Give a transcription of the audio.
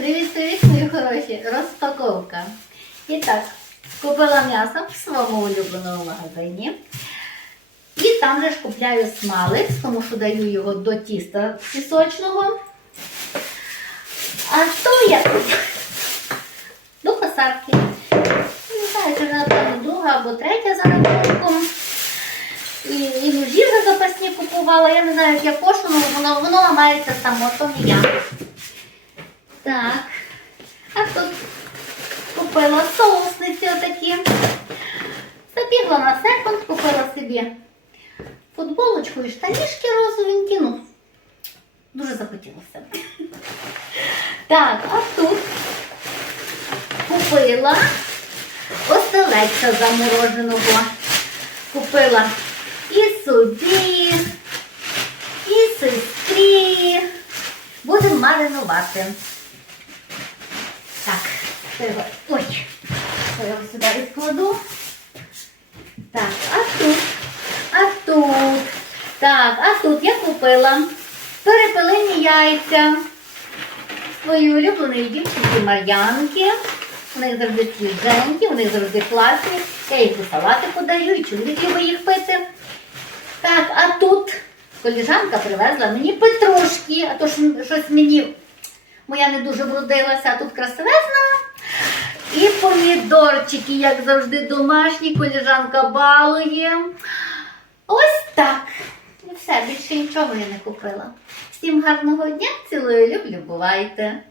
Привіт-привіт, мої хороші! Розпаковка. І так, купила м'ясо в своєму улюбленому магазині. І там же ж купляю смалець, тому що даю його до тіста пісочного. А то я до косарки. Не знаю, вже напевно друга або третя за рахунком. І, і ножі вже запасні купувала. Я не знаю, як я кошу, але воно, воно ламається само, то не я. Так. А тут купила соусниці отакі. Забігла на секунд, купила собі футболочку і штанішки розовенькі. Ну, дуже захотілося. Так, а тут купила оселедця замороженого. Купила і собі, і сестрі. Будемо маринувати. Так, його. Ой, я його сюди відкладу. Так, а тут, а тут. Так, а тут я купила перепелині яйця своєї улюбленої дівчинки Мар'янки. У них завжди свіженькі, у них завжди класні. Я їх у салати подаю, і чоловік любить їх пити. Так, а тут коліжанка привезла мені петрушки, а то щось мені моя не дуже вродилася, а тут красивезна. І помідорчики, як завжди, домашні, коліжанка балує. Ось так. Все, більше нічого я не купила. Всім гарного дня, цілую, люблю, бувайте.